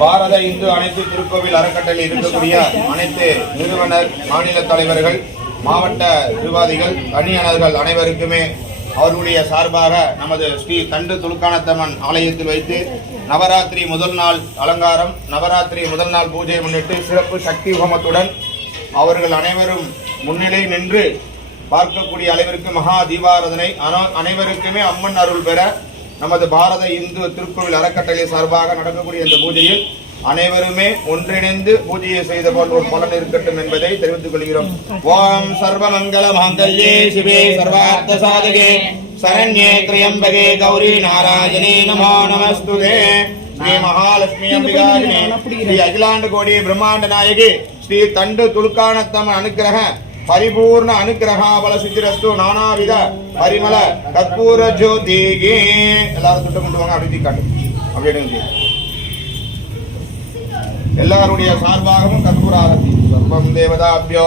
பாரத இந்து அனைத்து திருக்கோவில் அறக்கட்டளையில் இருக்கக்கூடிய அனைத்து நிறுவனர், மாநில தலைவர்கள், மாவட்ட நிர்வாகிகள், அணியாளர்கள் அனைவருக்குமே அவர்களுடைய சார்பாக நமது ஸ்ரீ தண்டு துலுக்கானத்தம்மன் ஆலயத்தில் வைத்து நவராத்திரி முதல் நாள் அலங்காரம், நவராத்திரி முதல் நாள் பூஜையை முன்னிட்டு சிறப்பு சக்தி ஹோமத்துடன் அவர்கள் அனைவரும் முன்னிலை நின்று பார்க்கக்கூடிய அளவிற்கு மகா தீபாராதனை அனைவருக்குமே அம்மன் அருள் பெற நமது பாரத இந்து திருக்கோவில் அறக்கட்டளை சார்பாக நடக்கக்கூடிய இந்த பூஜையில் அனைவருமே ஒன்றிணைந்து பூஜையை செய்த போல் ஒரு பலன் இருக்கட்டும் என்பதை தெரிவித்துக் கொள்கிறோம். ஓம் சர்வமங்கல மாங்கல்யே சிவே சர்வார்த்த சாதகே சரண்யே த்ரியம்பகே கௌரி நாராயணே நமோ நமஸ்துதே. ஸ்ரீ மகாலட்சுமி அம்பிகாரிணே ஸ்ரீ அகிலாண்ட கோடி பிரம்மாண்ட நாயகி ஸ்ரீ தண்டு துலுக்கானத்தம்மன் அனுக்கிரக பரிபூர்ண அனுக்கிரகாபல சித்திரஸ்து நானாவித பரிமள கற்பூர ஜோதிகே. எல்லாரும் தொட்டு கொண்டு வாங்க. அப்படி காட்டு அப்படி எல்லாருடைய சார்பாகவும் கற்பூர ஆரத்தி. சர்வம் தேவதாபியோ